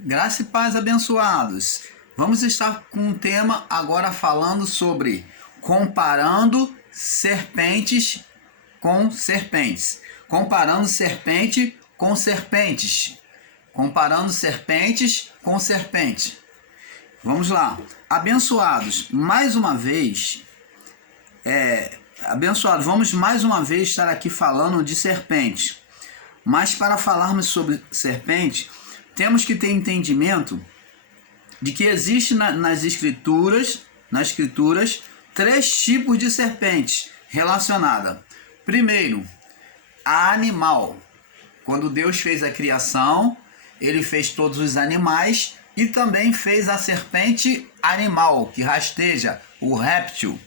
Graça e paz, abençoados. Vamos estar com um tema agora falando sobre comparando serpentes com serpentes. Comparando serpente com serpentes. Comparando serpentes com serpentes. Vamos lá. Abençoados, mais uma vez, vamos mais uma vez estar aqui falando de serpentes. Mas para falarmos sobre serpente, temos que ter entendimento de que existe nas escrituras, três tipos de serpentes relacionadas. Primeiro, a animal. Quando Deus fez a criação, ele fez todos os animais e também fez a serpente animal, que rasteja, o réptil.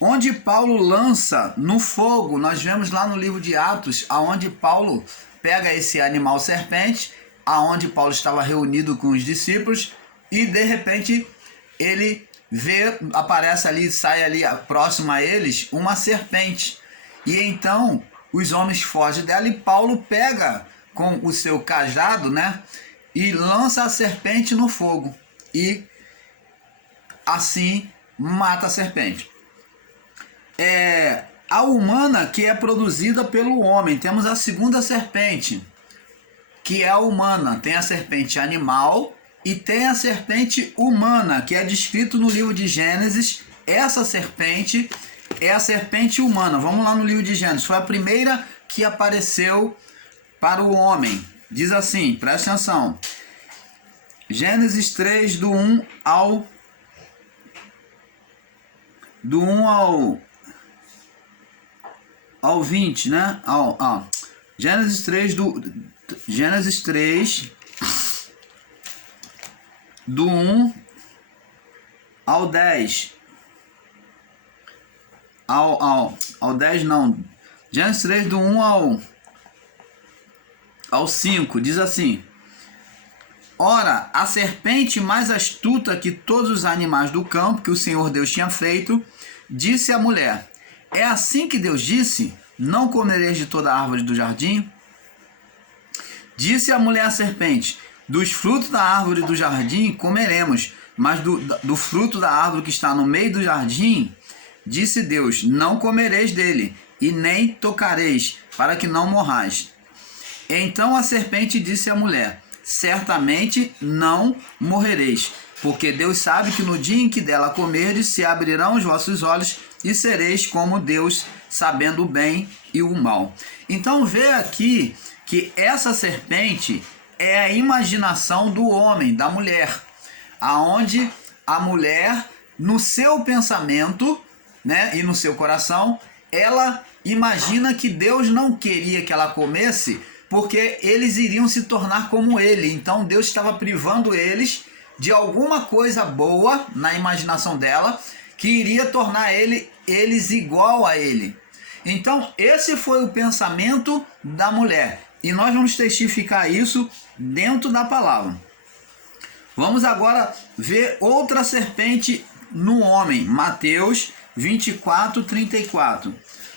Onde Paulo lança no fogo, nós vemos lá no livro de Atos, aonde Paulo pega esse animal serpente, aonde Paulo estava reunido com os discípulos, e de repente ele aparece ali, sai ali próximo a eles, uma serpente. E então os homens fogem dela e Paulo pega com o seu cajado, e lança a serpente no fogo. E assim mata a serpente. A humana, que é produzida pelo homem. Temos a segunda serpente, que é a humana. Tem a serpente animal e tem a serpente humana, que é descrito no livro de Gênesis. Essa serpente é a serpente humana. Vamos lá no livro de Gênesis. Foi a primeira que apareceu para o homem. Diz assim, presta atenção. Gênesis 3, do 1 ao 20, né? Gênesis 3, do 1 ao 10. Ao 10 não. Gênesis 3, do 1 ao 5, diz assim: Ora, a serpente mais astuta que todos os animais do campo que o Senhor Deus tinha feito, disse à mulher: É assim que Deus disse: Não comereis de toda a árvore do jardim? Disse a mulher à serpente: Dos frutos da árvore do jardim comeremos, mas do fruto da árvore que está no meio do jardim, disse Deus: Não comereis dele, e nem tocareis, para que não morrais. Então a serpente disse à mulher: Certamente não morrereis, porque Deus sabe que no dia em que dela comerdes, se abrirão os vossos olhos e sereis como Deus, sabendo o bem e o mal. Então vê aqui que essa serpente é a imaginação do homem, da mulher, aonde a mulher, no seu pensamento, e no seu coração, ela imagina que Deus não queria que ela comesse, porque eles iriam se tornar como ele. Então Deus estava privando eles de alguma coisa boa na imaginação dela, que iria tornar eles igual a ele. Então esse foi o pensamento da mulher. E nós vamos testificar isso dentro da palavra. Vamos agora ver outra serpente no homem. Mateus 24, 34.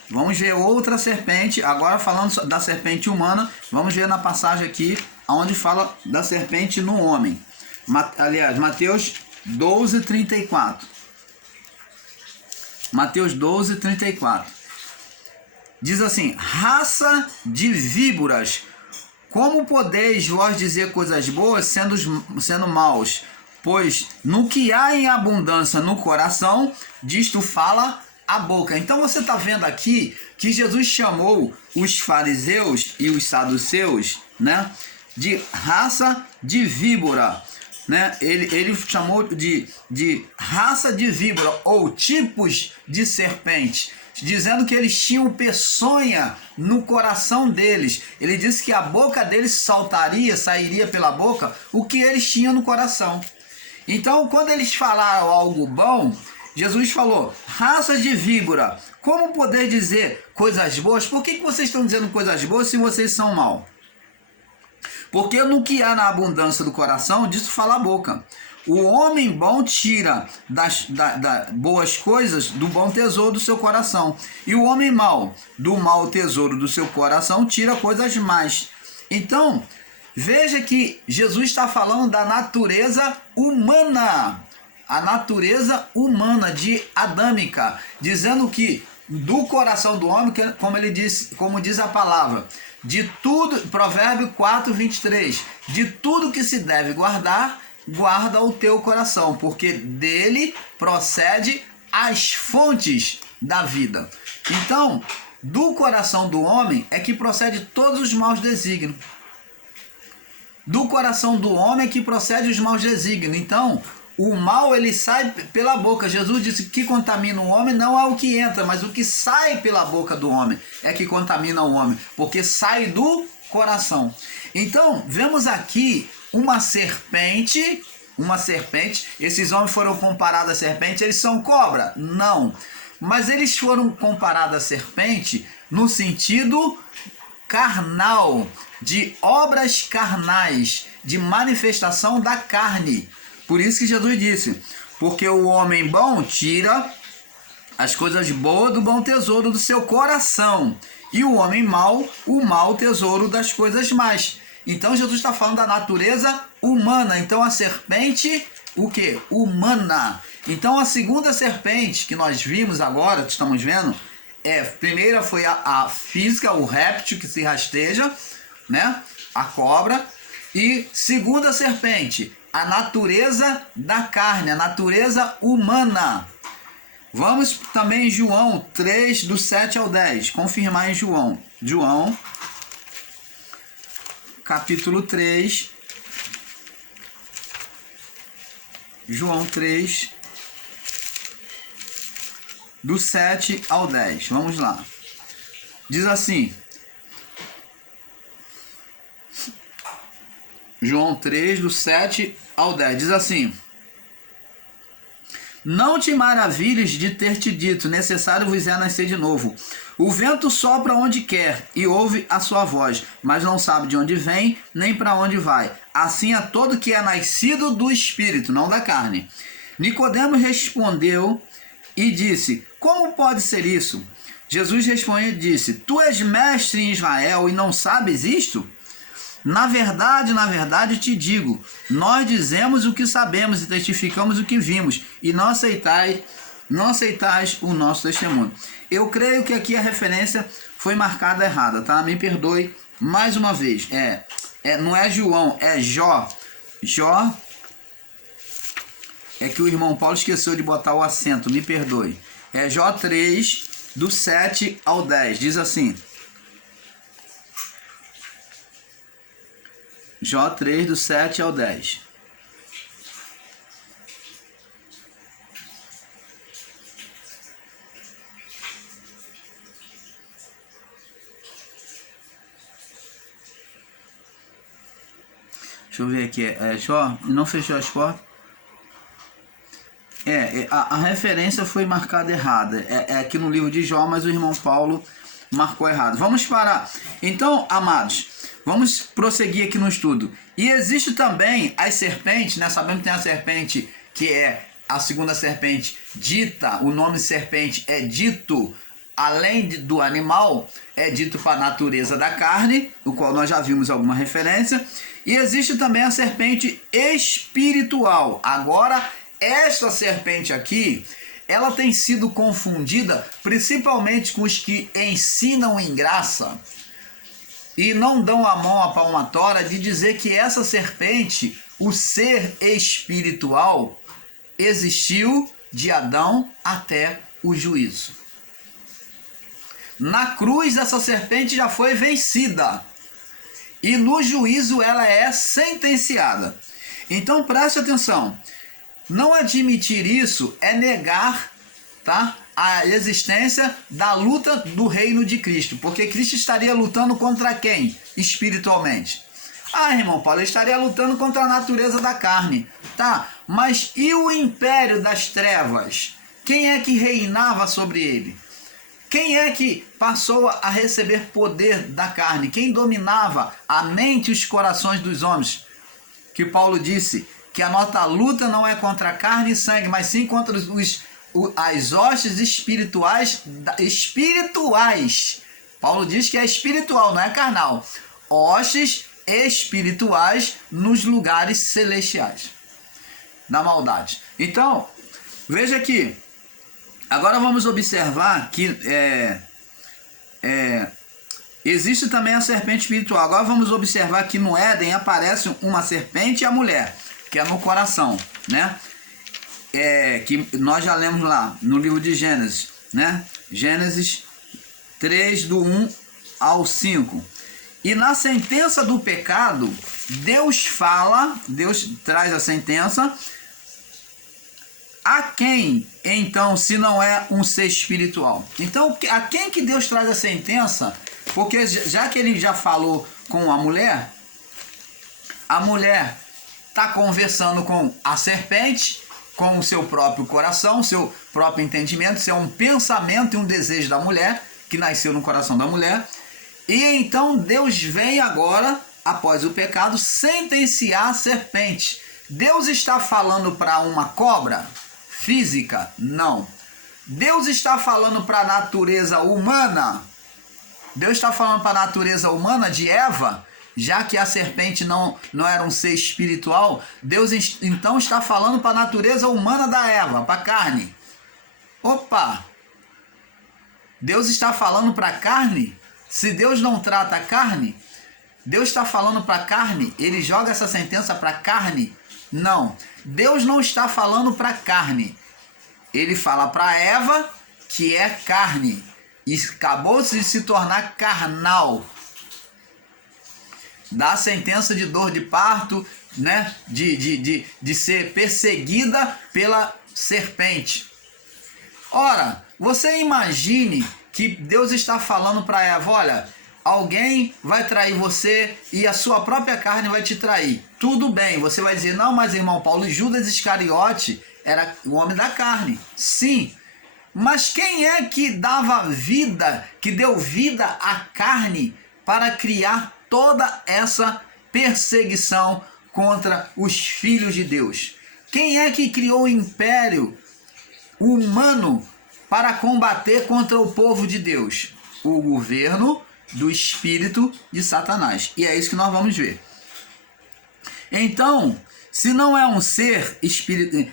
Vamos ver outra serpente, agora falando da serpente humana, vamos ver na passagem aqui, onde fala da serpente no homem. Aliás, Mateus 12, 34. Mateus 12, 34. Diz assim: Raça de víboras, como podeis vós dizer coisas boas sendo maus? Pois no que há em abundância no coração, disto fala a boca. Então você está vendo aqui que Jesus chamou os fariseus e os saduceus, de raça de víbora, Ele chamou de raça de víbora, ou tipos de serpente, dizendo que eles tinham peçonha no coração deles. Ele disse que a boca deles sairia pela boca o que eles tinham no coração. Então, quando eles falaram algo bom, Jesus falou: raça de víbora, como poder dizer coisas boas? Por que vocês estão dizendo coisas boas se vocês são maus? Porque no que há na abundância do coração, disso fala a boca. O homem bom tira das boas coisas do bom tesouro do seu coração. E o homem mau, do mau tesouro do seu coração, tira coisas más. Então, Veja que Jesus está falando da natureza humana, a natureza humana de adâmica, dizendo que do coração do homem, como diz a palavra, de tudo, Provérbio 4:23, de tudo que se deve guardar, guarda o teu coração, porque dele procede as fontes da vida. Então, do coração do homem é que procede todos os maus desígnios. Do coração do homem é que procede os maus desígnios. Então, o mal ele sai pela boca. Jesus disse que contamina o homem não é o que entra, mas o que sai pela boca do homem é que contamina o homem, porque sai do coração. Então, vemos aqui uma serpente. Esses homens foram comparados à serpente, eles são cobra? Não. Mas eles foram comparados à serpente no sentido carnal, de obras carnais, de manifestação da carne. Por isso que Jesus disse, porque o homem bom tira as coisas boas do bom tesouro do seu coração, e o homem mau, o mau tesouro das coisas más. Então Jesus está falando da natureza humana. Então a serpente, o que? Humana. Então a segunda serpente que nós vimos agora, que estamos vendo, primeira foi a física, o réptil que se rasteja, né? A cobra. E segunda serpente, a natureza da carne, a natureza humana. Vamos também em João 3, do 7 ao 10. Confirmar em João. João, capítulo 3. João 3, do 7 ao 10. Vamos lá. Diz assim. João 3, do 7 ao 10. Diz assim: não te maravilhes de ter te dito, necessário vos é nascer de novo. O vento sopra onde quer e ouve a sua voz, mas não sabe de onde vem, nem para onde vai. Assim é todo que é nascido do Espírito, não da carne. Nicodemos respondeu e disse: como pode ser isso? Jesus respondeu e disse: tu és mestre em Israel e não sabes isto? Na verdade te digo, nós dizemos o que sabemos e testificamos o que vimos, e não aceitais o nosso testemunho. Eu creio que aqui a referência foi marcada errada, tá? Me perdoe mais uma vez. Não é João, é Jó. Jó é que o irmão Paulo esqueceu de botar o acento, me perdoe. É Jó 3, do 7 ao 10. Diz assim. Jó 3, do 7 ao 10. Deixa eu ver aqui. Jó, não fechou as portas? A referência foi marcada errada. É aqui no livro de Jó, mas o irmão Paulo marcou errado. Vamos parar. Então, amados, vamos prosseguir aqui no estudo. E existe também as serpentes, né? Sabemos que tem a serpente que é a segunda serpente dita, o nome serpente é dito, além do animal, é dito para a natureza da carne, o qual nós já vimos alguma referência. E existe também a serpente espiritual. Agora, esta serpente aqui, ela tem sido confundida principalmente com os que ensinam em graça e não dão a mão à palmatória de dizer que essa serpente, o ser espiritual, existiu de Adão até o juízo. Na cruz, essa serpente já foi vencida. E no juízo ela é sentenciada. Então preste atenção. Não admitir isso é negar, tá, a existência da luta do reino de Cristo. Porque Cristo estaria lutando contra quem? Espiritualmente. Irmão Paulo, ele estaria lutando contra a natureza da carne. Tá, mas e o império das trevas? Quem é que reinava sobre ele? Quem é que passou a receber poder da carne? Quem dominava a mente e os corações dos homens? Que Paulo disse que a nossa luta não é contra carne e sangue, mas sim contra as hostes espirituais. Paulo diz que é espiritual, não é carnal. Hostes espirituais nos lugares celestiais da maldade. Então, veja aqui. Agora vamos observar que existe também a serpente espiritual. Agora vamos observar que no Éden aparece uma serpente e a mulher, que é no coração, né? Que nós já lemos lá no livro de Gênesis, né? Gênesis 3, do 1 ao 5. E na sentença do pecado, Deus traz a sentença. A quem, então, se não é um ser espiritual? Então, a quem que Deus traz a sentença? Porque já que ele já falou com a mulher está conversando com a serpente, com o seu próprio coração, seu próprio entendimento, isso é um pensamento e um desejo da mulher, que nasceu no coração da mulher. E então Deus vem agora, após o pecado, sentenciar a serpente. Deus está falando para uma cobra física? Não. Deus está falando para a natureza humana? Deus está falando para a natureza humana de Eva? Já que a serpente não era um ser espiritual, Deus então está falando para a natureza humana da Eva, para a carne. Opa! Deus está falando para a carne? Se Deus não trata a carne, Deus está falando para a carne, ele joga essa sentença para a carne? Não. Deus não está falando para a carne. Ele fala para Eva, que é carne. E acabou de se tornar carnal. Dá a sentença de dor de parto, né? De ser perseguida pela serpente. Ora, você imagine que Deus está falando para Eva, olha, alguém vai trair você e a sua própria carne vai te trair. Tudo bem, você vai dizer, não, mas irmão Paulo, Judas Iscariote era o homem da carne. Sim, mas quem é que dava vida, que deu vida à carne para criar toda essa perseguição contra os filhos de Deus? Quem é que criou o império humano para combater contra o povo de Deus? O governo do espírito de Satanás. E é isso que nós vamos ver. Então, se não é um ser espiritual,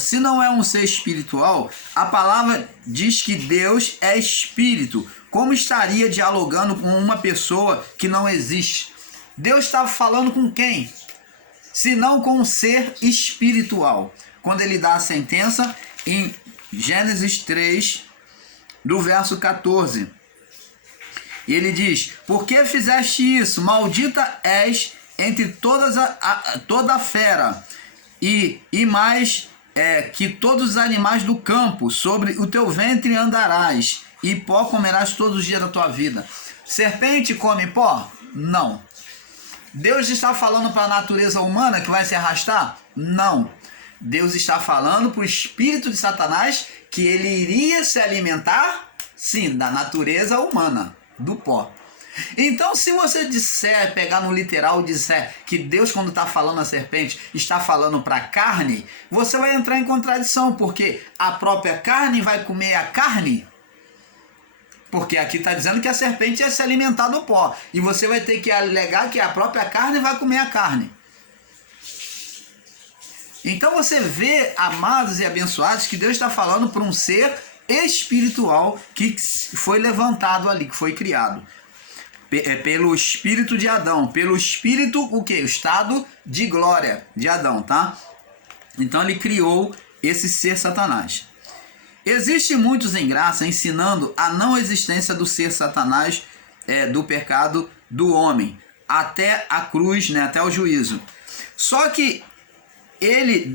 se não é um ser espiritual, a palavra diz que Deus é espírito. Como estaria dialogando com uma pessoa que não existe? Deus estava falando com quem? Se não com um ser espiritual. Quando ele dá a sentença em Gênesis 3, do verso 14. E ele diz, por que fizeste isso? Maldita és entre toda a fera, e mais que todos os animais do campo, sobre o teu ventre andarás, e pó comerás todos os dias da tua vida. Serpente come pó? Não. Deus está falando para a natureza humana que vai se arrastar? Não. Deus está falando para o espírito de Satanás que ele iria se alimentar, sim, da natureza humana, do pó. Então, se você pegar no literal e disser que Deus, quando está falando a serpente, está falando para a carne, você vai entrar em contradição, porque a própria carne vai comer a carne. Porque aqui está dizendo que a serpente ia se alimentar do pó. E você vai ter que alegar que a própria carne vai comer a carne. Então você vê, amados e abençoados, que Deus está falando para um ser espiritual que foi levantado ali, que foi criado. Pelo espírito de Adão. Pelo espírito, o quê? O estado de glória de Adão, tá? Então ele criou esse ser Satanás. Existem muitos em graça ensinando a não existência do ser Satanás, do pecado do homem, até a cruz, né, até o juízo. Só que eles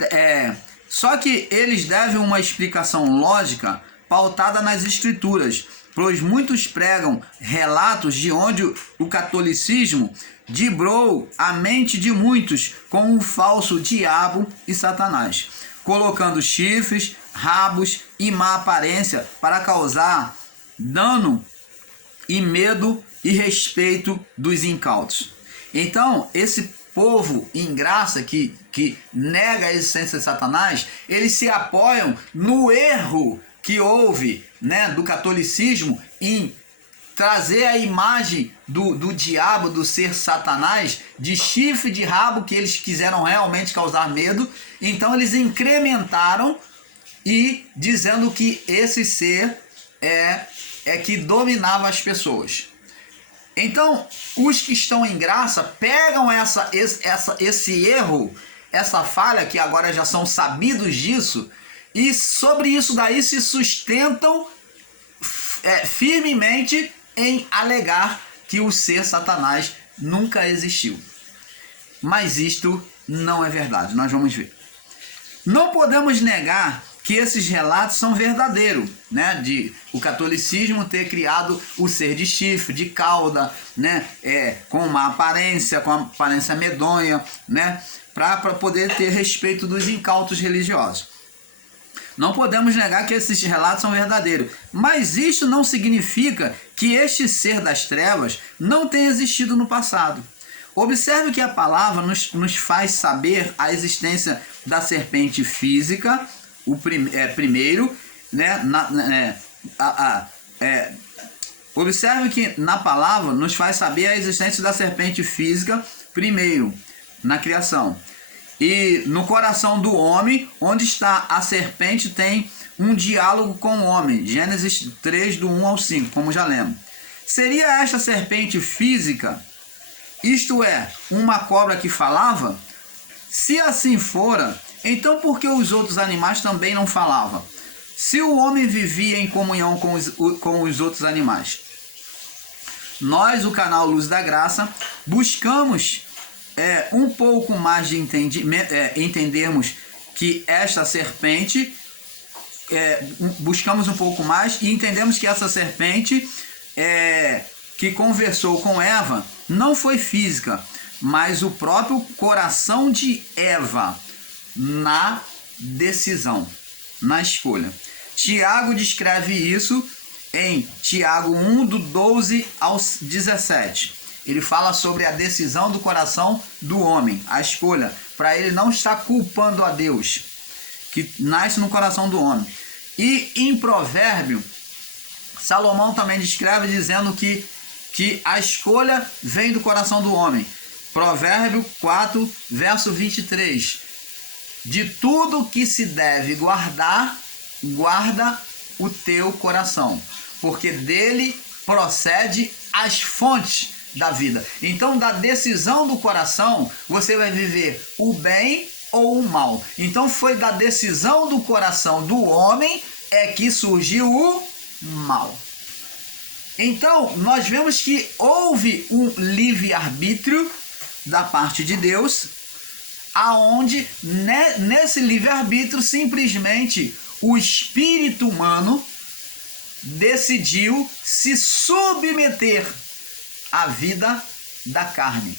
devem uma explicação lógica pautada nas escrituras, pois muitos pregam relatos de onde o catolicismo dibrou a mente de muitos com um falso diabo e Satanás, colocando chifres, rabos e má aparência para causar dano e medo e respeito dos incautos. Então, esse povo em graça que nega a existência de Satanás, eles se apoiam no erro que houve, né, do catolicismo em trazer a imagem do diabo, do ser Satanás, de chifre de rabo, que eles quiseram realmente causar medo. Então eles incrementaram e dizendo que esse ser é que dominava as pessoas. Então os que estão em graça pegam esse erro, essa falha, que agora já são sabidos disso, e sobre isso daí se sustentam firmemente em alegar que o ser Satanás nunca existiu. Mas isto não é verdade, nós vamos ver. Não podemos negar que esses relatos são verdadeiros, né? De o catolicismo ter criado o ser de chifre, de cauda, né? Com uma aparência, medonha, né? Para poder ter respeito dos incautos religiosos. Não podemos negar que esses relatos são verdadeiros, mas isso não significa que este ser das trevas não tenha existido no passado. Observe que a palavra nos faz saber a existência da serpente física, primeiro, né? Observe que na palavra nos faz saber a existência da serpente física, primeiro, na criação. E no coração do homem, onde está a serpente, tem um diálogo com o homem. Gênesis 3, do 1 ao 5, como já lemos. Seria esta serpente física, isto é, uma cobra que falava? Se assim fora, então por que os outros animais também não falavam? Se o homem vivia em comunhão com os outros animais. Nós, o canal Luz da Graça, buscamos um pouco mais de entendermos que esta serpente, buscamos um pouco mais e entendemos que essa serpente que conversou com Eva não foi física, mas o próprio coração de Eva na decisão, na escolha. Tiago descreve isso em Tiago 1, do 12 ao 17. Ele fala sobre a decisão do coração do homem, a escolha, para ele não estar culpando a Deus, que nasce no coração do homem. E em Provérbio, Salomão também descreve dizendo que a escolha vem do coração do homem. Provérbio 4, verso 23. De tudo que se deve guardar, guarda o teu coração, porque dele procede as fontes da vida. Então, da decisão do coração, você vai viver o bem ou o mal. Então, foi da decisão do coração do homem que surgiu o mal. Então, nós vemos que houve um livre-arbítrio da parte de Deus, aonde nesse livre-arbítrio simplesmente o espírito humano decidiu se submeter à vida da carne.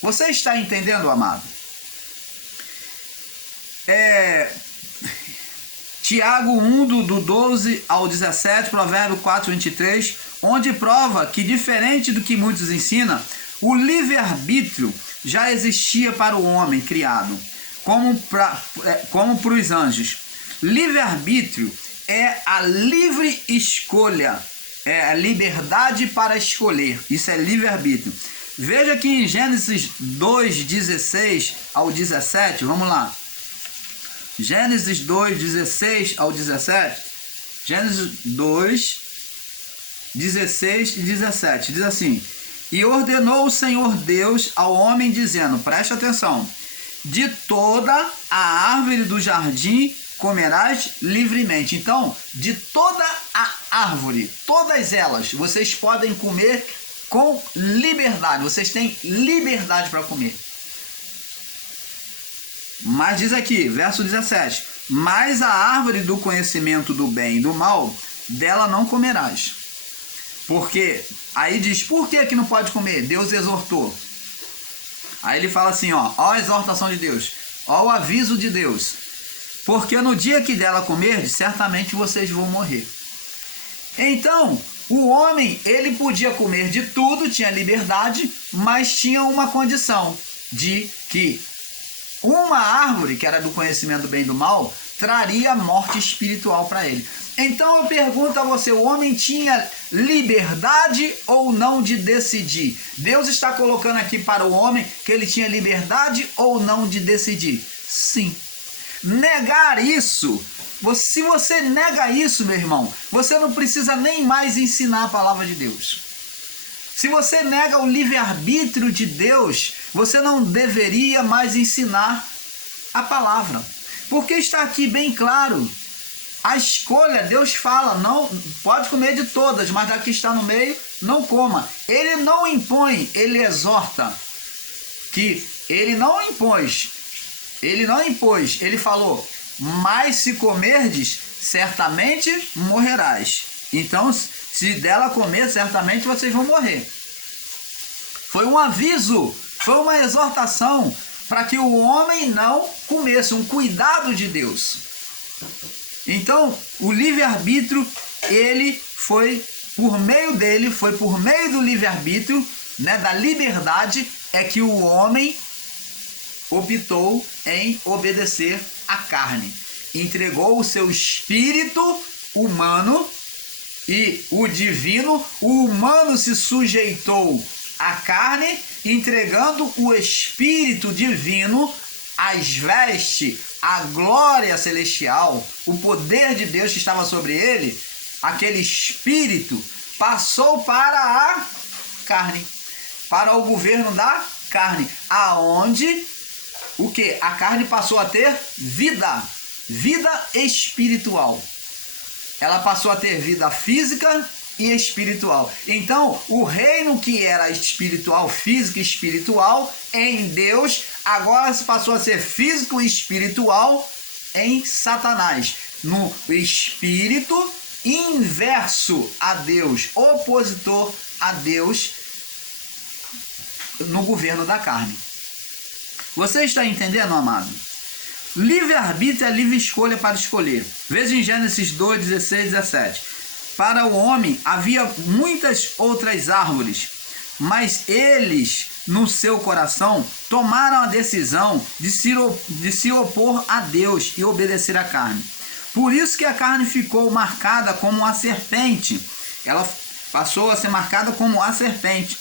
Você está entendendo, amado? Tiago 1, do 12 ao 17, Provérbio 4, 23, onde prova que, diferente do que muitos ensinam, o livre-arbítrio já existia para o homem criado, como para os anjos. Livre-arbítrio é a livre escolha, é a liberdade para escolher. Isso é livre-arbítrio. Veja que em Gênesis 2, 16 ao 17, vamos lá. Gênesis 2, 16 ao 17. Gênesis 2, 16 e 17. Diz assim: E ordenou o Senhor Deus ao homem, dizendo, preste atenção, de toda a árvore do jardim comerás livremente. Então, de toda a árvore, todas elas, vocês podem comer com liberdade. Vocês têm liberdade para comer. Mas diz aqui, verso 17, mas a árvore do conhecimento do bem e do mal, dela não comerás. Porque, aí diz, por que não pode comer? Deus exortou. Aí ele fala assim, ó a exortação de Deus, ó o aviso de Deus. Porque no dia que dela comerdes, certamente vocês vão morrer. Então, o homem, ele podia comer de tudo, tinha liberdade, mas tinha uma condição de que uma árvore, que era do conhecimento do bem e do mal, traria morte espiritual para ele. Então eu pergunto a você, o homem tinha liberdade ou não de decidir? Deus está colocando aqui para o homem que ele tinha liberdade ou não de decidir? Sim. Negar isso, se você nega isso, meu irmão, você não precisa nem mais ensinar a palavra de Deus. Se você nega o livre-arbítrio de Deus, você não deveria mais ensinar a palavra. Porque está aqui bem claro, a escolha, Deus fala, não pode comer de todas, mas da que está no meio, não coma. Ele não impõe, ele exorta, que ele não impôs, ele falou, mas se comerdes, certamente morrerás. Então, se dela comer, certamente vocês vão morrer. Foi um aviso, foi uma exortação para que o homem não comesse, um cuidado de Deus. Então, o livre-arbítrio, ele foi por meio do livre-arbítrio, né, da liberdade, é que o homem optou em obedecer à carne. Entregou o seu espírito humano e o divino, o humano se sujeitou à carne, entregando o espírito divino, as vestes, a glória celestial, o poder de Deus que estava sobre ele, aquele espírito passou para a carne, para o governo da carne, aonde o que? A carne passou a ter vida espiritual. Ela passou a ter vida física e espiritual. Então, o reino que era espiritual, físico e espiritual em Deus, agora se passou a ser físico e espiritual em Satanás. No espírito inverso a Deus, opositor a Deus, no governo da carne. Você está entendendo, amado? Livre-arbítrio é livre escolha para escolher. Veja em Gênesis 2, 16 e 17. Para o homem havia muitas outras árvores, mas eles, no seu coração, tomaram a decisão de se opor a Deus e obedecer à carne. Por isso que a carne ficou marcada como a serpente. Ela passou a ser marcada como a serpente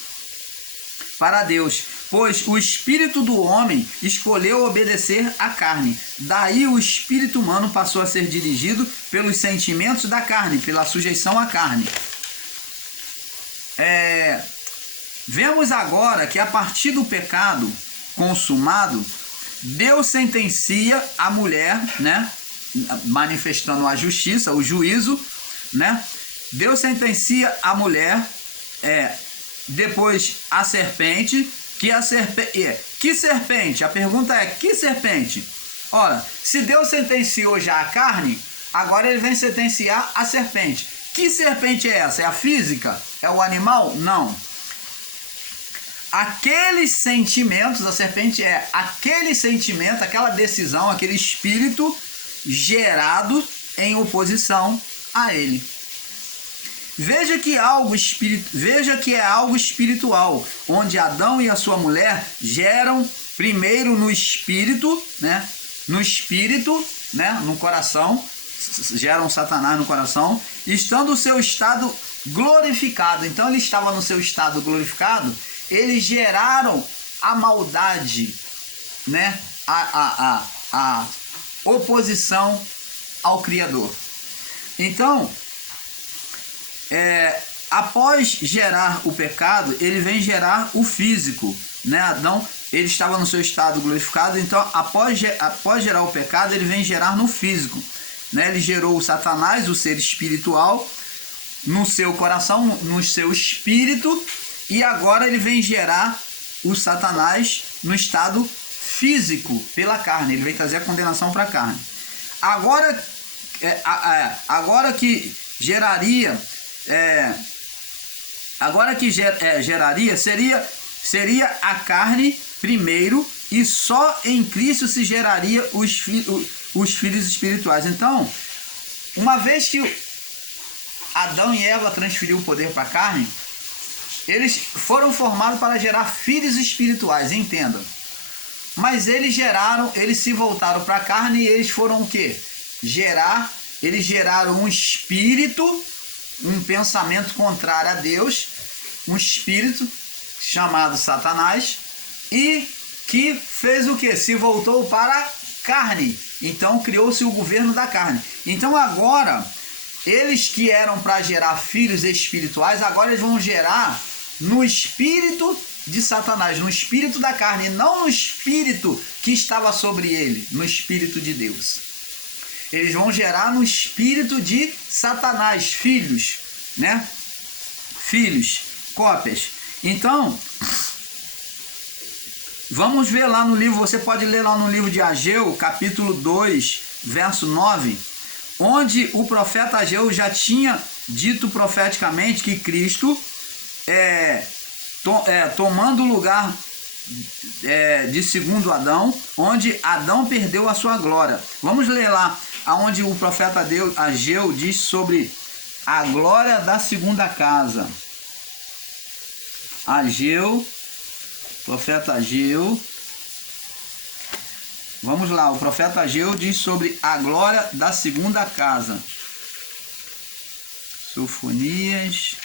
para Deus, pois o espírito do homem escolheu obedecer à carne. Daí o espírito humano passou a ser dirigido pelos sentimentos da carne, pela sujeição à carne. Vemos agora que a partir do pecado consumado, Deus sentencia a mulher, né, manifestando a justiça, o juízo, né? Deus sentencia a mulher, depois a serpente. Que serpente? A pergunta é, que serpente? Ora, se Deus sentenciou já a carne, agora ele vem sentenciar a serpente. Que serpente é essa? É a física? É o animal? Não. Aqueles sentimentos, a serpente é aquele sentimento, aquela decisão, aquele espírito gerado em oposição a ele. Veja que é algo espiritual, onde Adão e a sua mulher geram primeiro no espírito, né? No coração, geram Satanás no coração, estando o seu estado glorificado. Então ele estava no seu estado glorificado, eles geraram a maldade, né? A oposição ao Criador. Então, após gerar o pecado, ele vem gerar o físico, né? Adão, ele estava no seu estado glorificado, então após gerar o pecado, ele vem gerar no físico, né? Ele gerou o Satanás, o ser espiritual, no seu coração, no seu espírito, e agora ele vem gerar o Satanás no estado físico, pela carne. Ele vem trazer a condenação para a carne. Agora que geraria seria a carne primeiro, e só em Cristo se geraria os filhos espirituais. Então, uma vez que Adão e Eva transferiu o poder para a carne, eles foram formados para gerar filhos espirituais, entenda. Mas eles se voltaram para a carne e eles foram o quê? eles geraram um espírito, um pensamento contrário a Deus, um espírito chamado Satanás, e que fez o que? Se voltou para a carne. Então criou-se o governo da carne. Então agora, eles que eram para gerar filhos espirituais, agora eles vão gerar no espírito de Satanás, no espírito da carne, e não no espírito que estava sobre ele, no espírito de Deus. Eles vão gerar no espírito de Satanás, filhos, né? Filhos, cópias. Então, vamos ver lá no livro, você pode ler lá no livro de Ageu, capítulo 2, verso 9, onde o profeta Ageu já tinha dito profeticamente que Cristo, tomando o lugar de segundo Adão, onde Adão perdeu a sua glória. Vamos ler lá, onde o profeta Ageu diz sobre a glória da segunda casa. Ageu, profeta Ageu. Vamos lá, o profeta Ageu diz sobre a glória da segunda casa. Sofonias.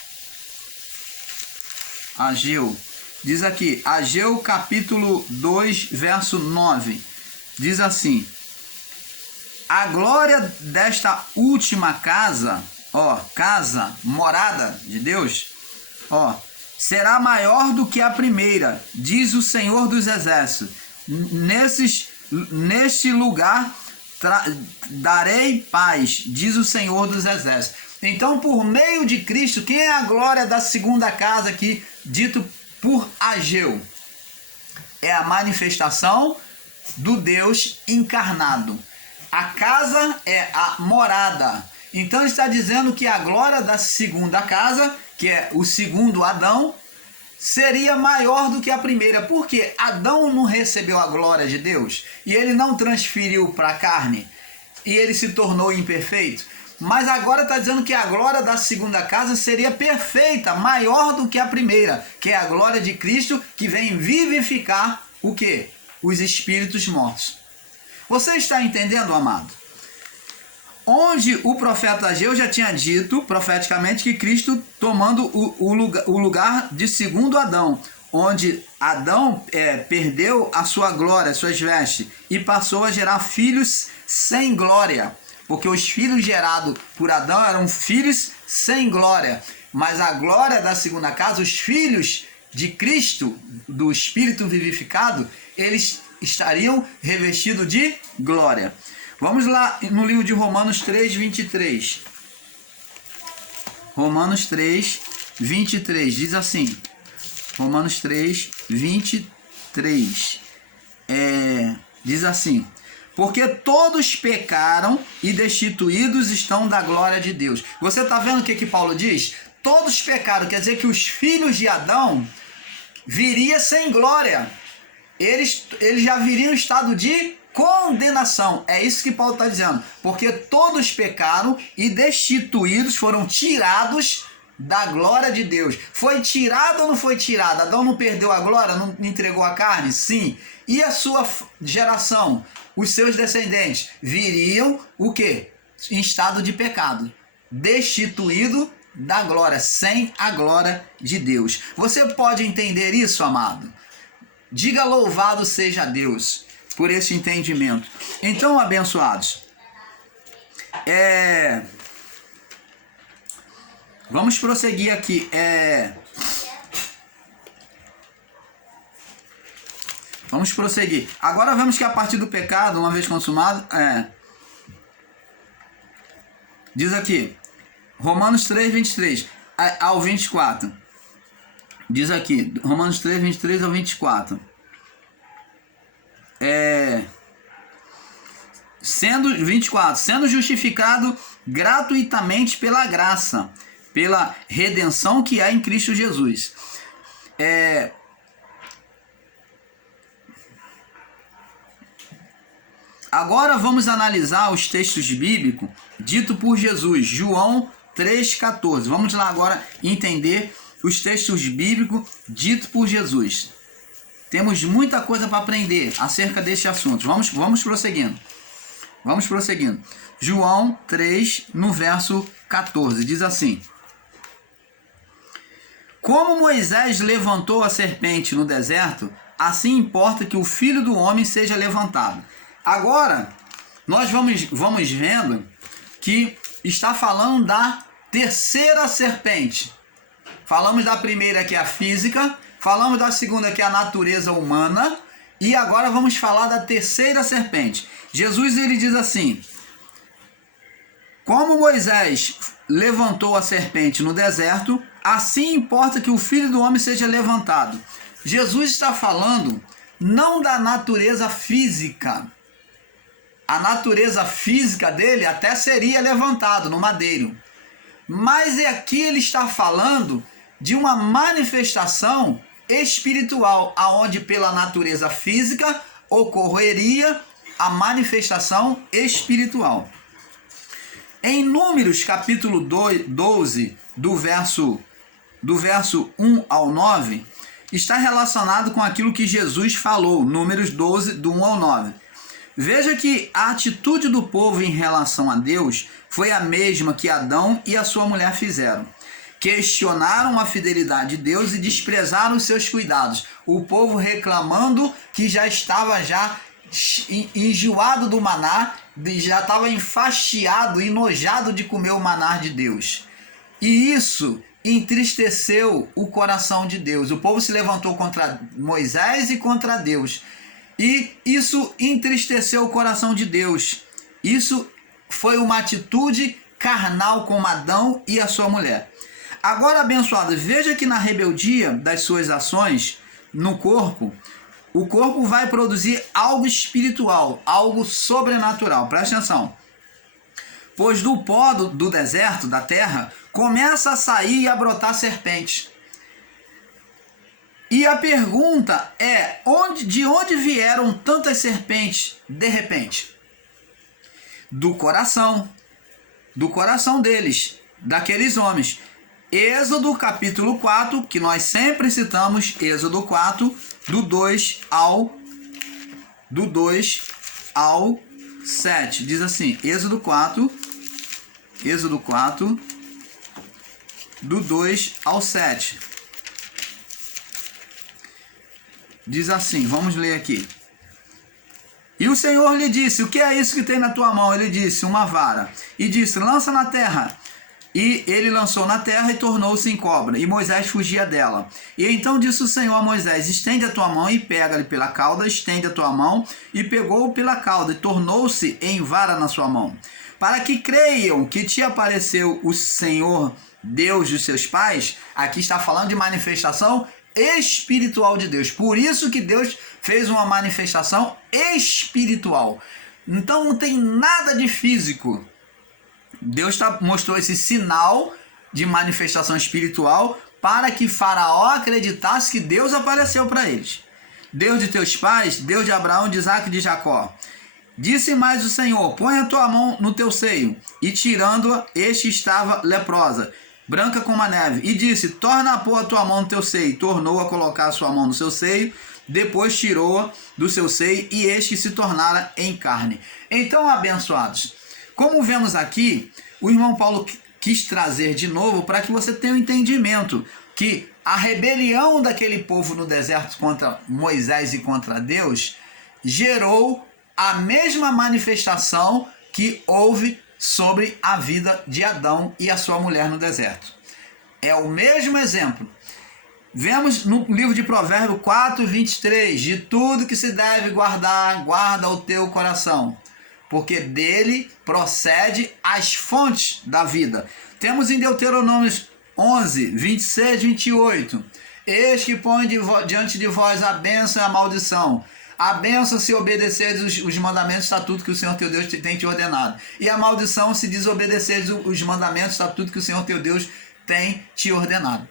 Ageu. Diz aqui, Ageu capítulo 2, verso 9. Diz assim: a glória desta última casa, casa, morada de Deus, será maior do que a primeira, diz o Senhor dos Exércitos. Neste lugar darei paz, diz o Senhor dos Exércitos. Então, por meio de Cristo, quem é a glória da segunda casa aqui, dito por Ageu? É a manifestação do Deus encarnado. A casa é a morada. Então, ele está dizendo que a glória da segunda casa, que é o segundo Adão, seria maior do que a primeira, porque Adão não recebeu a glória de Deus e ele não transferiu para a carne e ele se tornou imperfeito. Mas agora está dizendo que a glória da segunda casa seria perfeita, maior do que a primeira, que é a glória de Cristo, que vem vivificar o quê? Os espíritos mortos. Você está entendendo, amado? Onde o profeta Ageu já tinha dito profeticamente que Cristo tomando o lugar de segundo Adão, onde Adão perdeu a sua glória, suas vestes, e passou a gerar filhos sem glória, porque os filhos gerados por Adão eram filhos sem glória, mas a glória da segunda casa, os filhos de Cristo, do Espírito vivificado, eles estariam revestidos de glória. Vamos lá no livro de Romanos 3, 23. Romanos 3, 23. Diz assim. Romanos 3, 23. Diz assim. Porque todos pecaram e destituídos estão da glória de Deus. Você está vendo o que Paulo diz? Todos pecaram. Quer dizer que os filhos de Adão viriam sem glória. Eles já viriam em estado de condenação. É isso que Paulo está dizendo. Porque todos pecaram e destituídos, foram tirados da glória de Deus. Foi tirado ou não foi tirado? Adão não perdeu a glória? Não entregou a carne? Sim. E a sua geração? Os seus descendentes viriam o quê? Em estado de pecado. Destituído da glória, sem a glória de Deus. Você pode entender isso, amado? Diga louvado seja Deus por esse entendimento. Então, abençoados, vamos prosseguir aqui. Vamos prosseguir. Agora vemos que a partir do pecado, uma vez consumado, diz aqui, Romanos 3, 23 ao 24. Diz aqui, Romanos 3, 23 ao 24. Sendo justificado gratuitamente pela graça, pela redenção que há em Cristo Jesus. Agora vamos analisar os textos bíblicos dito por Jesus, João 3,14. Vamos lá agora entender os textos bíblicos ditos por Jesus. Temos muita coisa para aprender acerca deste assunto. Vamos prosseguindo. Vamos prosseguindo. João 3, no verso 14, diz assim: como Moisés levantou a serpente no deserto, assim importa que o Filho do Homem seja levantado. Agora, nós vamos vendo que está falando da terceira serpente. Falamos da primeira, que é a física, falamos da segunda, que é a natureza humana, e agora vamos falar da terceira serpente. Jesus, ele diz assim: como Moisés levantou a serpente no deserto, assim importa que o Filho do Homem seja levantado. Jesus está falando não da natureza física. A natureza física dele até seria levantado no madeiro. Mas aqui ele está falando de uma manifestação espiritual, aonde pela natureza física ocorreria a manifestação espiritual. Em Números capítulo 12, do verso 1 ao 9, está relacionado com aquilo que Jesus falou, Números 12, do 1 ao 9. Veja que a atitude do povo em relação a Deus foi a mesma que Adão e a sua mulher fizeram. Questionaram a fidelidade de Deus e desprezaram os seus cuidados. O povo reclamando que já estava enjoado do maná, já estava enfastiado, enojado de comer o maná de Deus. E isso entristeceu o coração de Deus. O povo se levantou contra Moisés e contra Deus. E isso entristeceu o coração de Deus. Isso foi uma atitude carnal com Adão e a sua mulher. Agora, abençoado, veja que na rebeldia das suas ações no corpo, o corpo vai produzir algo espiritual, algo sobrenatural. Presta atenção. Pois do pó do deserto, da terra, começa a sair e a brotar serpentes. E a pergunta é, de onde vieram tantas serpentes de repente? Do coração deles, daqueles homens. Êxodo capítulo 4, que nós sempre citamos, Êxodo 4, do 2 ao 7. Diz assim, Êxodo 4, do 2 ao 7. Diz assim, vamos ler aqui. E o Senhor lhe disse, o que é isso que tem na tua mão? Ele disse, uma vara. E disse, lança na terra. E ele lançou na terra e tornou-se em cobra. E Moisés fugia dela. E então disse o Senhor a Moisés, estende a tua mão e pega-lhe pela cauda. Estende a tua mão e pegou-o pela cauda. E tornou-se em vara na sua mão. Para que creiam que te apareceu o Senhor Deus dos seus pais. Aqui está falando de manifestação espiritual de Deus. Por isso que Deus fez uma manifestação espiritual. Então não tem nada de físico. Deus mostrou esse sinal de manifestação espiritual para que Faraó acreditasse que Deus apareceu para eles. Deus de teus pais, Deus de Abraão, de Isaque e de Jacó. Disse mais o Senhor, põe a tua mão no teu seio. E tirando-a, este estava leprosa, branca como a neve. E disse, torna a pôr a tua mão no teu seio. Tornou a colocar a sua mão no seu seio. Depois tirou-a do seu seio e este se tornara em carne. Então, abençoados, como vemos aqui, o irmão Paulo quis trazer de novo para que você tenha um entendimento que a rebelião daquele povo no deserto contra Moisés e contra Deus gerou a mesma manifestação que houve sobre a vida de Adão e a sua mulher no deserto. É o mesmo exemplo. Vemos no livro de Provérbios 4, 23, de tudo que se deve guardar, guarda o teu coração, porque dele procede as fontes da vida. Temos em Deuteronômio 11, 26, 28, eis que põe diante de vós a bênção e a maldição. A bênção se obedecerdes os mandamentos e estatutos que o Senhor teu Deus tem te ordenado. E a maldição se desobedeceres os mandamentos e estatutos que o Senhor teu Deus tem te ordenado.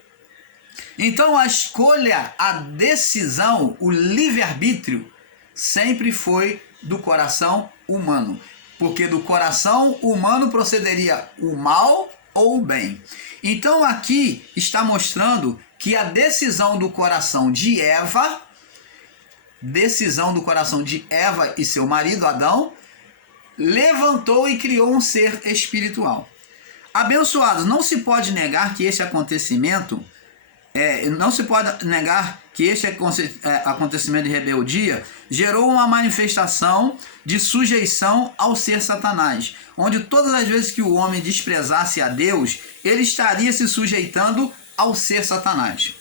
Então a escolha, a decisão, o livre-arbítrio sempre foi do coração humano. Porque do coração humano procederia o mal ou o bem. Então aqui está mostrando que a decisão do coração de Eva e seu marido Adão, levantou e criou um ser espiritual. Abençoados, não se pode negar que este acontecimento, acontecimento de rebeldia gerou uma manifestação de sujeição ao ser Satanás, onde todas as vezes que o homem desprezasse a Deus, ele estaria se sujeitando ao ser Satanás.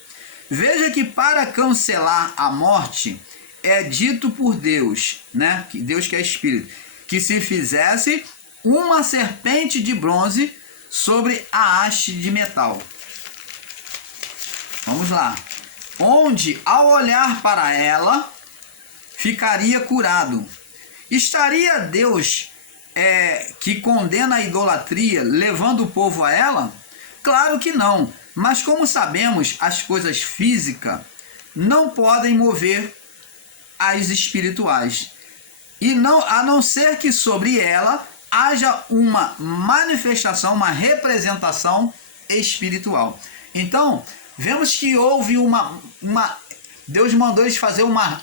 Veja que para cancelar a morte, é dito por Deus, né? Deus que é Espírito, que se fizesse uma serpente de bronze sobre a haste de metal. Vamos lá. Onde, ao olhar para ela, ficaria curado. Estaria Deus que condena a idolatria levando o povo a ela? Claro que não. Mas como sabemos, as coisas físicas não podem mover as espirituais. E a não ser que sobre ela haja uma manifestação, uma representação espiritual. Então, vemos que houve Deus mandou eles fazer uma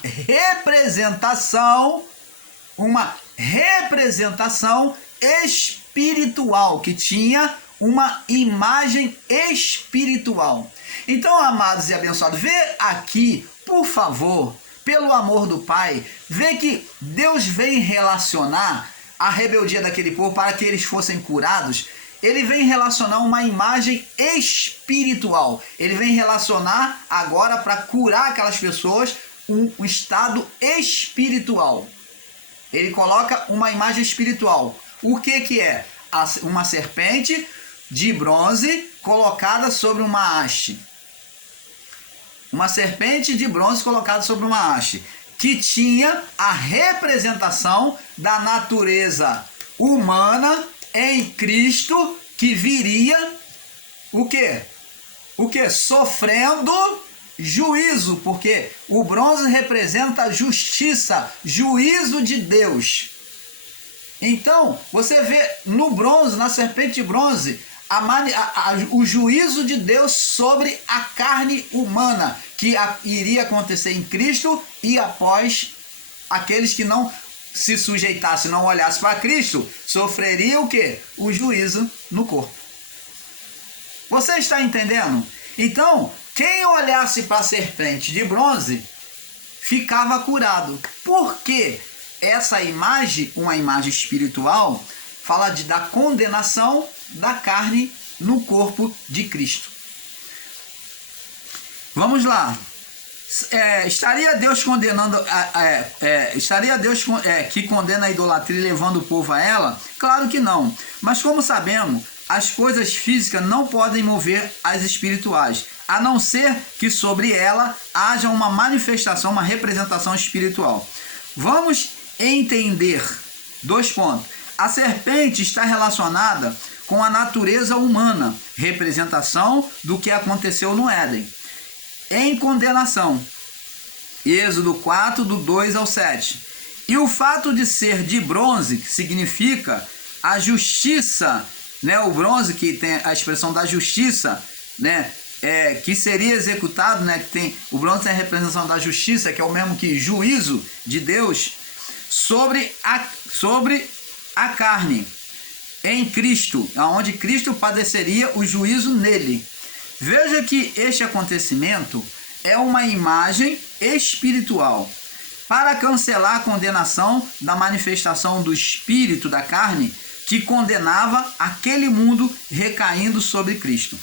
representação espiritual, que tinha uma imagem espiritual. Então, amados e abençoados, vê aqui, por favor, pelo amor do Pai, vê que Deus vem relacionar a rebeldia daquele povo para que eles fossem curados. Ele vem relacionar uma imagem espiritual. Ele vem relacionar agora para curar aquelas pessoas um estado espiritual. Ele coloca uma imagem espiritual. O que é? Uma serpente de bronze colocada sobre uma haste. Uma serpente de bronze colocada sobre uma haste, que tinha a representação da natureza humana em Cristo, que viria o quê? Sofrendo juízo, porque o bronze representa justiça, juízo de Deus. Então, você vê no bronze, na serpente de bronze, o juízo de Deus sobre a carne humana, que iria acontecer em Cristo, e após aqueles que não se sujeitassem, não olhassem para Cristo, sofreriam o quê? O juízo no corpo. Você está entendendo? Então, quem olhasse para a serpente de bronze, ficava curado. Por quê? Essa imagem, uma imagem espiritual, fala da condenação da carne no corpo de Cristo. Vamos lá. Estaria Deus condenando, estaria Deus que condena a idolatria levando o povo a ela? Claro que não. Mas como sabemos, as coisas físicas não podem mover as espirituais, a não ser que sobre ela haja uma manifestação, uma representação espiritual. Vamos entender 2 pontos. A serpente está relacionada com a natureza humana, representação do que aconteceu no Éden, em condenação. Êxodo 4, do 2 ao 7. E o fato de ser de bronze, que significa a justiça, né? O bronze, que tem a expressão da justiça, né? Que seria executado, né? O bronze tem a representação da justiça, que é o mesmo que juízo de Deus, sobre a carne, em Cristo, onde Cristo padeceria o juízo nele. Veja que este acontecimento é uma imagem espiritual para cancelar a condenação da manifestação do espírito da carne que condenava aquele mundo recaindo sobre Cristo.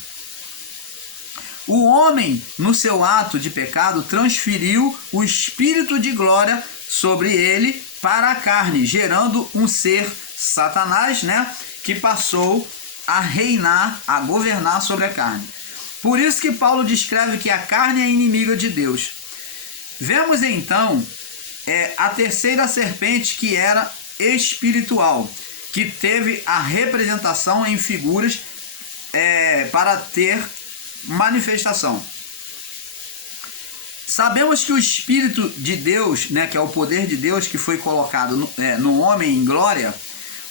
O homem, no seu ato de pecado, transferiu o espírito de glória sobre ele para a carne, gerando um ser, Satanás, né, que passou a reinar, a governar sobre a carne. Por isso que Paulo descreve que a carne é inimiga de Deus. Vemos então a terceira serpente, que era espiritual, que teve a representação em figuras para ter manifestação. Sabemos que o Espírito de Deus, né, que é o poder de Deus que foi colocado no homem em glória,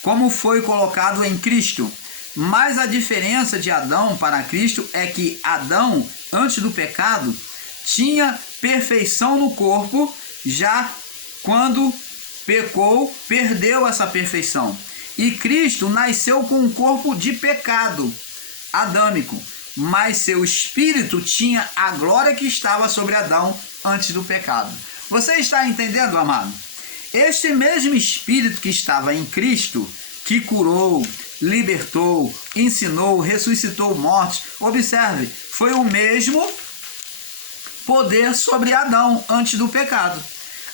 como foi colocado em Cristo. Mas a diferença de Adão para Cristo é que Adão, antes do pecado, tinha perfeição no corpo, já quando pecou, perdeu essa perfeição. E Cristo nasceu com um corpo de pecado adâmico, mas seu espírito tinha a glória que estava sobre Adão antes do pecado. Você está entendendo, amado? Este mesmo espírito que estava em Cristo, que curou, libertou, ensinou, ressuscitou mortos, observe, foi o mesmo poder sobre Adão antes do pecado.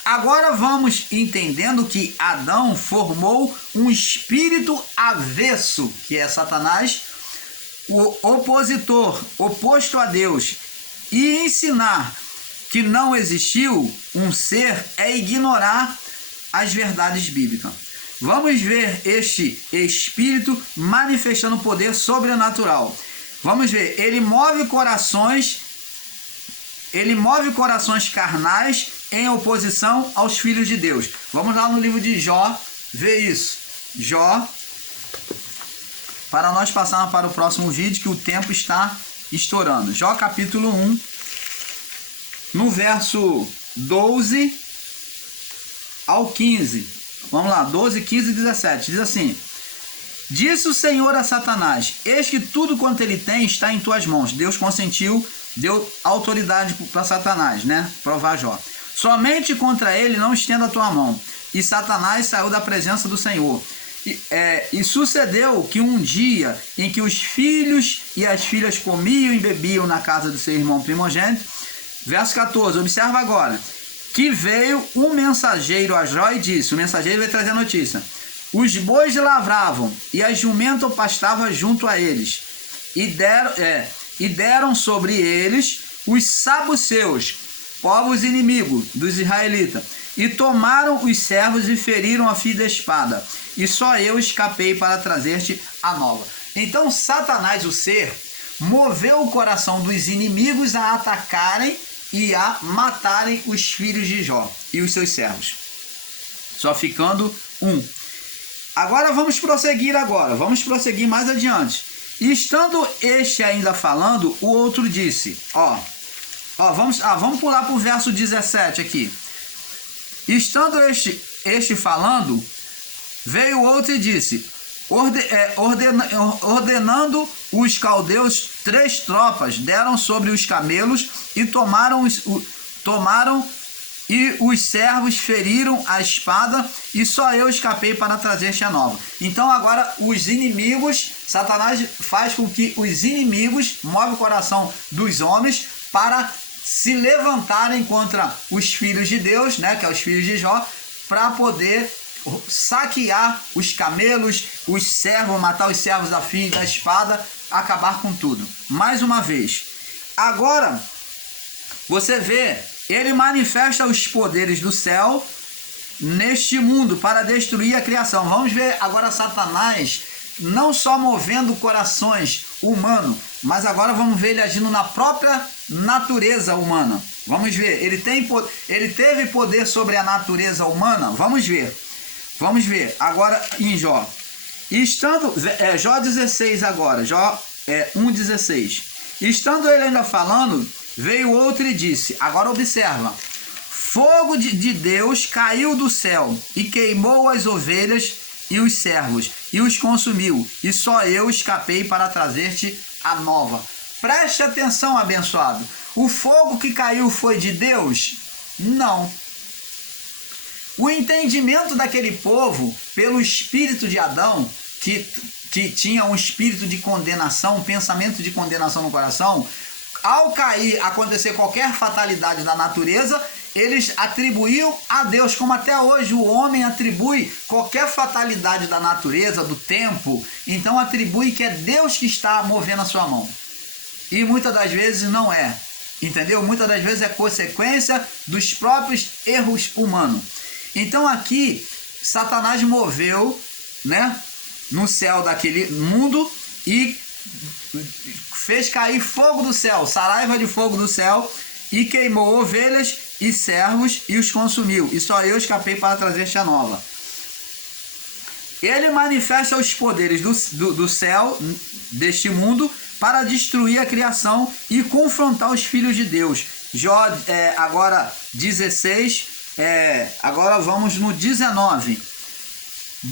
Agora vamos entendendo que Adão formou um espírito avesso, que é Satanás, o opositor, oposto a Deus, e ensinar que não existiu um ser é ignorar as verdades bíblicas. Vamos ver este espírito manifestando poder sobrenatural. Vamos ver, ele move corações carnais em oposição aos filhos de Deus. Vamos lá no livro de Jó ver isso. Jó, para nós passarmos para o próximo vídeo, que o tempo está estourando. Jó capítulo 1, no verso 12 ao 15. Vamos lá, 12, 15 e 17. Diz assim: disse o Senhor a Satanás: eis que tudo quanto ele tem está em tuas mãos. Deus consentiu, deu autoridade para Satanás, né? Provar Jó. Somente contra ele não estenda a tua mão. E Satanás saiu da presença do Senhor. E sucedeu que um dia em que os filhos e as filhas comiam e bebiam na casa do seu irmão primogênito, verso 14, observa agora, que veio um mensageiro a Jó e disse, o mensageiro veio trazer a notícia: os bois lavravam e a jumenta pastava junto a eles, e deram sobre eles os sabuceus, povos inimigos dos israelitas, e tomaram os servos e feriram a filha da espada, e só eu escapei para trazer-te a nova. Então Satanás, o ser, moveu o coração dos inimigos a atacarem e a matarem os filhos de Jó e os seus servos, só ficando um. Agora vamos prosseguir mais adiante. E estando este ainda falando, o outro disse, vamos pular para o verso 17 aqui. Estando este falando, veio o outro e disse, ordenando os caldeus 3 tropas, deram sobre os camelos e tomaram e os servos feriram a espada, e só eu escapei para trazer-te a nova. Então agora os inimigos, Satanás faz com que os inimigos movem o coração dos homens para se levantarem contra os filhos de Deus, né, que é os filhos de Jó, para poder saquear os camelos, os servos, matar os servos da filha da espada, acabar com tudo. Mais uma vez, agora você vê, ele manifesta os poderes do céu neste mundo para destruir a criação. Vamos ver agora Satanás não só movendo corações humanos, mas agora vamos ver ele agindo na própria natureza humana. Vamos ver, ele teve poder sobre a natureza humana. Vamos ver agora em Jó. Estando, Jó 16 agora, Jó 1,16. Estando ele ainda falando, veio outro e disse, agora observa, fogo de Deus caiu do céu e queimou as ovelhas e os servos e os consumiu, e só eu escapei para trazer-te a nova. Preste atenção, abençoado. O fogo que caiu foi de Deus? Não. O entendimento daquele povo, pelo espírito de Adão, que tinha um espírito de condenação, um pensamento de condenação no coração, ao cair, acontecer qualquer fatalidade da natureza, eles atribuíam a Deus, como até hoje o homem atribui qualquer fatalidade da natureza, do tempo, então atribui que é Deus que está movendo a sua mão. E muitas das vezes não é, entendeu? Muitas das vezes é consequência dos próprios erros humanos. Então aqui, Satanás moveu, né, no céu daquele mundo e fez cair fogo do céu, saraiva de fogo do céu, e queimou ovelhas e servos e os consumiu, e só eu escapei para trazer-te a nova. Ele manifesta os poderes do céu, deste mundo, para destruir a criação e confrontar os filhos de Deus. Jó agora 16, Agora vamos no 19.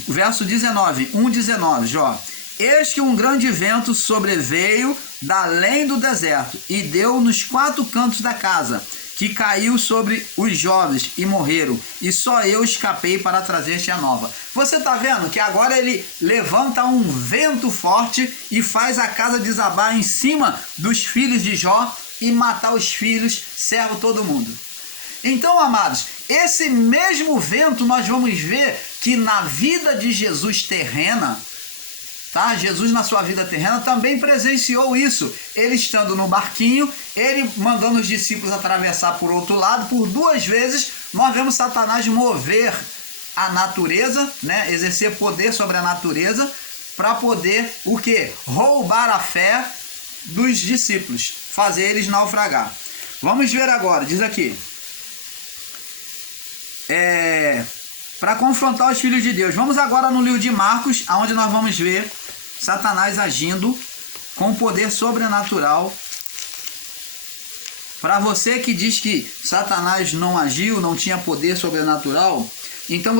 Verso 19, 1:19, Jó. Eis que um grande vento sobreveio da além do deserto e deu nos 4 cantos da casa, que caiu sobre os jovens e morreram, e só eu escapei para trazer-te a nova. Você está vendo que agora ele levanta um vento forte e faz a casa desabar em cima dos filhos de Jó e matar os filhos, servo todo mundo. Então, amados, esse mesmo vento nós vamos ver que na vida de Jesus terrena, tá? Jesus na sua vida terrena também presenciou isso. Ele estando no barquinho, ele mandando os discípulos atravessar por outro lado, por 2 vezes nós vemos Satanás mover a natureza, né? Exercer poder sobre a natureza para poder o quê? Roubar a fé dos discípulos, fazer eles naufragar. Vamos ver agora, diz aqui. Para confrontar os filhos de Deus. Vamos agora no livro de Marcos, onde nós vamos ver Satanás agindo com poder sobrenatural. Para você que diz que Satanás não agiu, não tinha poder sobrenatural, então